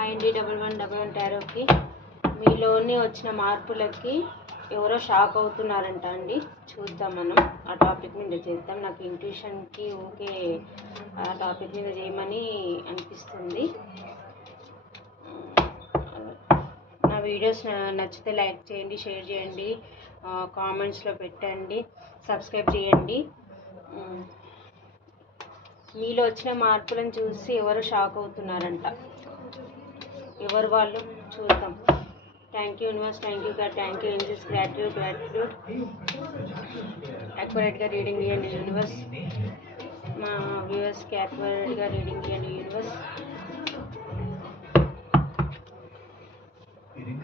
Ninety double one double one టారోకి మీలోని వచ్చిన మార్పులకి ఎవరో షాక్ అవుతున్నారంట అండి. చూద్దాం మనం. ఆ టాపిక్ మీద చేద్దాం. నాకు ఇంట్యూషన్కి ఊకే ఆ టాపిక్ మీద చేయమని అనిపిస్తుంది. నా వీడియోస్ నచ్చితే లైక్ చేయండి షేర్ చేయండి కామెంట్స్లో పెట్టండి సబ్స్క్రైబ్ చేయండి. మీలో వచ్చిన మార్పులను చూసి ఎవరు షాక్ అవుతున్నారంట. ఎవరు వాళ్ళు చూద్దాం. Thank you universe thank you God thank you ఇన్జిస్ gratitude gratitude యాక్యురేట్గా రీడింగ్ ఇవ్వండి యూనివర్స్ మా వ్యూవర్స్కి యాక్యురేట్గా రీడింగ్ ఇవ్వండి యూనివర్స్ ఇది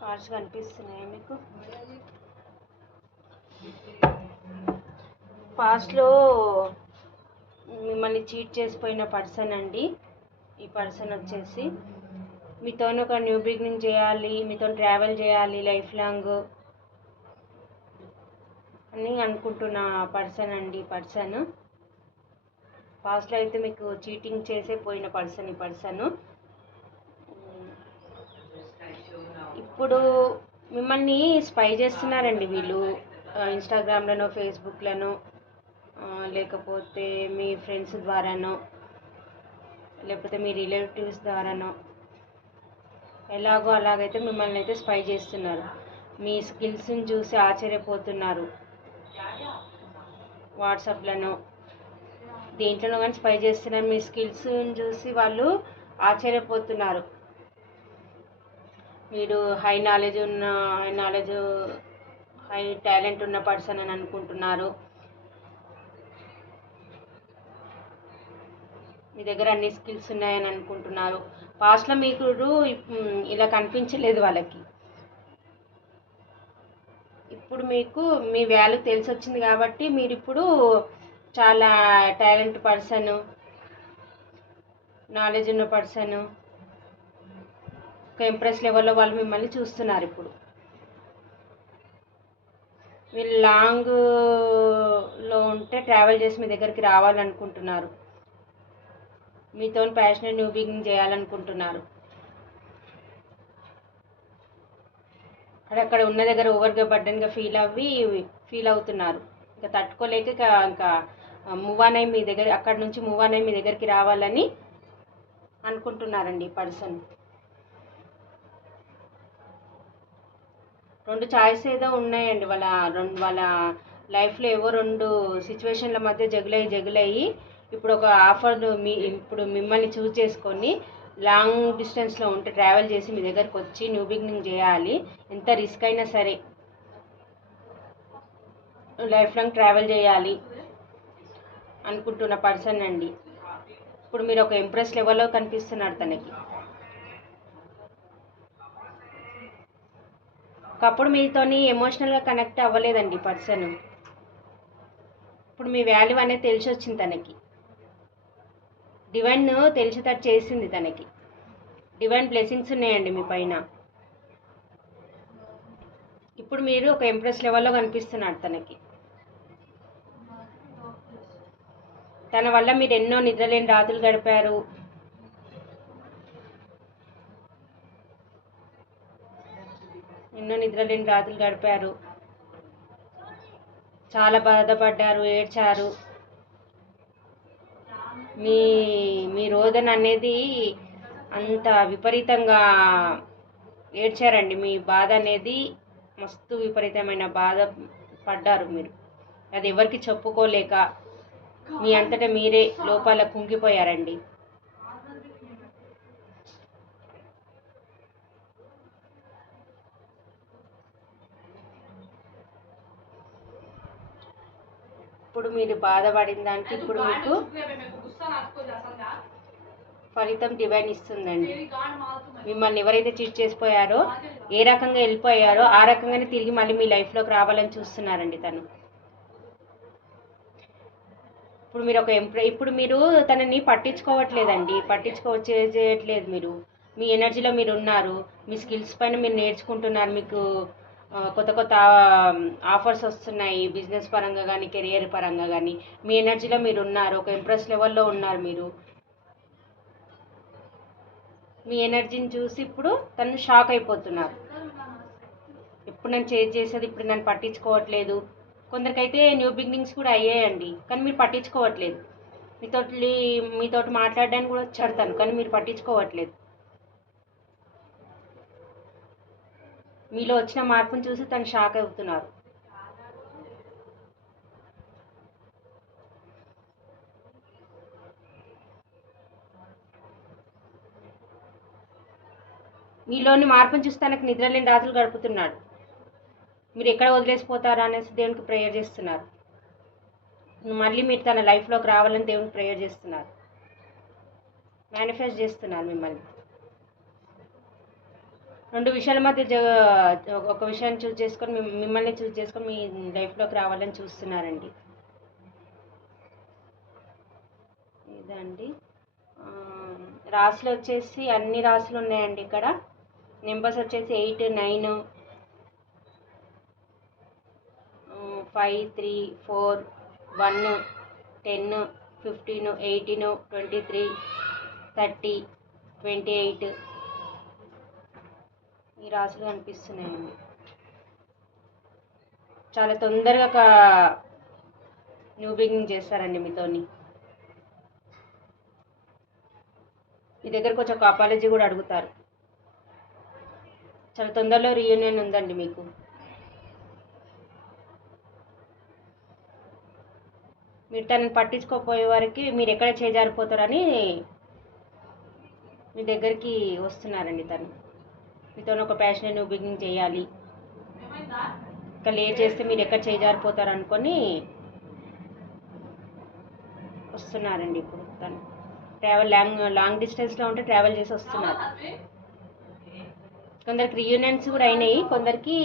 కార్డ్స్ కనిపిస్తున్నాయి మీకు. పాస్ట్లో మిమ్మల్ని చీట్ చేసిపోయిన పర్సన్ అండి. ఈ పర్సన్ వచ్చేసి మీతో ఒక న్యూ బిగినింగ్ చేయాలి మీతో ట్రావెల్ చేయాలి లైఫ్ లాంగ్ అని అనుకుంటున్న పర్సన్ అండి పర్సన్. పాస్ట్లో అయితే మీకు చీటింగ్ చేసే పోయిన పర్సన్ ఈ పర్సన్. ఇప్పుడు మిమ్మల్ని స్పై చేస్తున్నారండి వీళ్ళు ఆ, ఇన్స్టాగ్రామ్లను ఫేస్బుక్లను లేకపోతే మీ ఫ్రెండ్స్ ద్వారానో లేకపోతే మీ రిలేటివ్స్ ద్వారానో ఎలాగో అలాగైతే మిమ్మల్ని అయితే స్పై చేస్తున్నారు. మీ స్కిల్స్ని చూసి ఆశ్చర్యపోతున్నారు. వాట్సాప్లను దేంట్లోనో కానీ స్పై చేస్తున్నారు. మీ స్కిల్స్ని చూసి వాళ్ళు ఆశ్చర్యపోతున్నారు. మీరు హై నాలెడ్జ్ ఉన్న హై నాలెడ్జ్ హై టాలెంట్ ఉన్న పర్సన్ అని అనుకుంటున్నారు. మీ దగ్గర అన్ని స్కిల్స్ ఉన్నాయని అనుకుంటున్నారు. పాస్ట్లో మీకు ఇప్- ఇలా కనిపించలేదు వాళ్ళకి. ఇప్పుడు మీకు మీ వాల్యూ తెలిసి వచ్చింది కాబట్టి మీరు ఇప్పుడు చాలా టాలెంట్ పర్సన్ నాలెడ్జ్ ఉన్న పర్సన్ ఒక ఇంప్రెస్ లెవెల్లో వాళ్ళు మిమ్మల్ని చూస్తున్నారు ఇప్పుడు. వీళ్ళు లాంగ్లో ఉంటే ట్రావెల్ చేసి మీ దగ్గరికి రావాలనుకుంటున్నారు. మీతో ప్యాషనెట్ న్యూ బిగినింగ్ చేయాలనుకుంటున్నారు. అక్కడ ఉన్న దగ్గర ఓవర్గా బడ్డన్గా ఫీల్ అవ్వి ఫీల్ అవుతున్నారు. ఇంకా తట్టుకోలేక ఇంకా మూవ్ ఆన్ మీ దగ్గర అక్కడ నుంచి మూవ్ ఆన్ మీ దగ్గరికి రావాలని అనుకుంటున్నారండి ఈ పర్సన్. రెండు చాయిస్ ఏదో ఉన్నాయండి. వాళ్ళ రెండు వాళ్ళ లైఫ్లో ఏవో రెండు సిచ్యువేషన్ల మధ్య జగులయ్యి జగులయ్యి ఇప్పుడు ఒక ఆఫర్ మీ ఇప్పుడు మిమ్మల్ని చూస్ చేసుకొని లాంగ్ డిస్టెన్స్లో ఉంటే ట్రావెల్ చేసి మీ దగ్గరకు వచ్చి న్యూ బిగినింగ్ చేయాలి. ఎంత రిస్క్ అయినా సరే. లైఫ్ లాంగ్ ట్రావెల్ చేయాలి అనుకుంటున్న పర్సన్ అండి. ఇప్పుడు మీరు ఒక ఇంప్రెస్ లెవెల్లో కనిపిస్తున్నారు తనకి. ఒకప్పుడు మీతోని ఎమోషనల్గా కనెక్ట్ అవ్వలేదండి పర్సన్ ఇప్పుడు మీ వాల్యూ అనేది తెలిసి వచ్చింది తనకి. డివైన్ తెలిసేటట్టు చేసింది తనకి. డివైన్ బ్లెస్సింగ్స్ ఉన్నాయండి మీ పైన. ఇప్పుడు మీరు ఒక ఎంప్రెస్ లెవెల్లో కనిపిస్తున్నారు తనకి. తన వల్ల మీరు ఎన్నో నిద్రలేని రాత్రులు గడిపారు. ఎన్నో నిద్రలేని రాత్రులు గడిపారు. చాలా బాధపడ్డారు ఏడ్చారు. మీ మీ రోదన అనేది అంత విపరీతంగా ఏడ్చారండి. మీ బాధ అనేది మస్తు విపరీతమైన బాధ పడ్డారు మీరు. అది ఎవరికి చెప్పుకోలేక మీ అంతటా మీరే లోపల కుంగిపోయారండి. ఇప్పుడు మీరు బాధపడిన దానికి ఇప్పుడు మీకు ఫలితం డివైన్ ఇస్తుందండి. మిమ్మల్ని ఎవరైతే చీట్ చేసిపోయారో ఏ రకంగా వెళ్ళిపోయారో ఆ రకంగానే తిరిగి మళ్ళీ మీ లైఫ్లోకి రావాలని చూస్తున్నారండి తను. ఇప్పుడు మీరు ఒక ఎంప్లాయ్ ఇప్పుడు మీరు తనని పట్టించుకోవట్లేదండి. పట్టించుకోవచ్చే చేయట్లేదు మీరు. మీ ఎనర్జీలో మీరు ఉన్నారు. మీ స్కిల్స్ పైన మీరు నేర్చుకుంటున్నారు. మీకు కొత్త కొత్త ఆఫర్స్ వస్తున్నాయి. బిజినెస్ పరంగా కానీ కెరియర్ పరంగా కానీ మీ ఎనర్జీలో మీరు ఉన్నారు ఒక ఇంప్రెస్ లెవెల్లో ఉన్నారు మీరు. మీ ఎనర్జీని చూసి ఇప్పుడు తను షాక్ అయిపోతున్నారు. ఎప్పుడు నన్ను చేంజ్ చేసేది ఇప్పుడు నన్ను పట్టించుకోవట్లేదు. కొందరికైతే న్యూ బిగినింగ్స్ కూడా అయ్యాయండి. కానీ మీరు పట్టించుకోవట్లేదు. మీతో మీతో మాట్లాడడానికి కూడా వచ్చాడు తను. కానీ మీరు పట్టించుకోవట్లేదు. మీలో వచ్చిన మార్పును చూసి తను షాక్ అవుతున్నారు. మీలోని మార్పును చూసి తనకు నిద్రలేని రాత్రులు గడుపుతున్నాడు. మీరు ఎక్కడ వదిలేసిపోతారా అనేసి దేవునికి ప్రేయర్ చేస్తున్నారు. మళ్ళీ మీరు తన లైఫ్లోకి రావాలని దేవునికి ప్రేయర్ చేస్తున్నారు. మేనిఫెస్ట్ చేస్తున్నారు మిమ్మల్ని. రెండు విషయాల మధ్య జ ఒక విషయాన్ని చూస్ చేసుకొని మిమ్మల్ని చూస్ చేసుకొని మీ లైఫ్లోకి రావాలని చూస్తున్నారండి. ఇదండి. రాసులు వచ్చేసి అన్ని రాసులు ఉన్నాయండి ఇక్కడ. నెంబర్స్ వచ్చేసి eight nine five three four one ten fifteen eighteen twenty three thirty twenty eight. ఈ రాసులు కనిపిస్తున్నాయండి. చాలా తొందరగా ఒక న్యూ బిగినింగ్ చేస్తారండి మీతోని. మీ దగ్గరకు వచ్చి ఒక అపాలజీ కూడా అడుగుతారు. చాలా తొందరలో రీయూనియన్ ఉందండి మీకు. మీరు తనని పట్టించుకోపోయే వారికి మీరు ఎక్కడ చేజారిపోతారని మీ దగ్గరికి వస్తున్నారండి తను. మీతో ఒక ప్యాషన్ నువ్వు చేయాలి. ఇంకా లేట్ చేస్తే మీరు ఎక్కడ చేజారిపోతారు అనుకొని వస్తున్నారండి ఇప్పుడు తను. ట్రావెల్ లాంగ్ లాంగ్ డిస్టెన్స్లో ఉంటే ట్రావెల్ చేసి వస్తున్నారు. కొందరికి రీయూనియన్స్ కూడా అయినాయి కొందరికి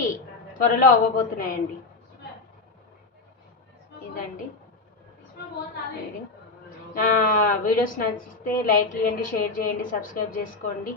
త్వరలో అవ్వబోతున్నాయండి. ఇదండి. వీడియోస్ నచ్చితే లైక్ చేయండి షేర్ చేయండి సబ్స్క్రైబ్ చేసుకోండి.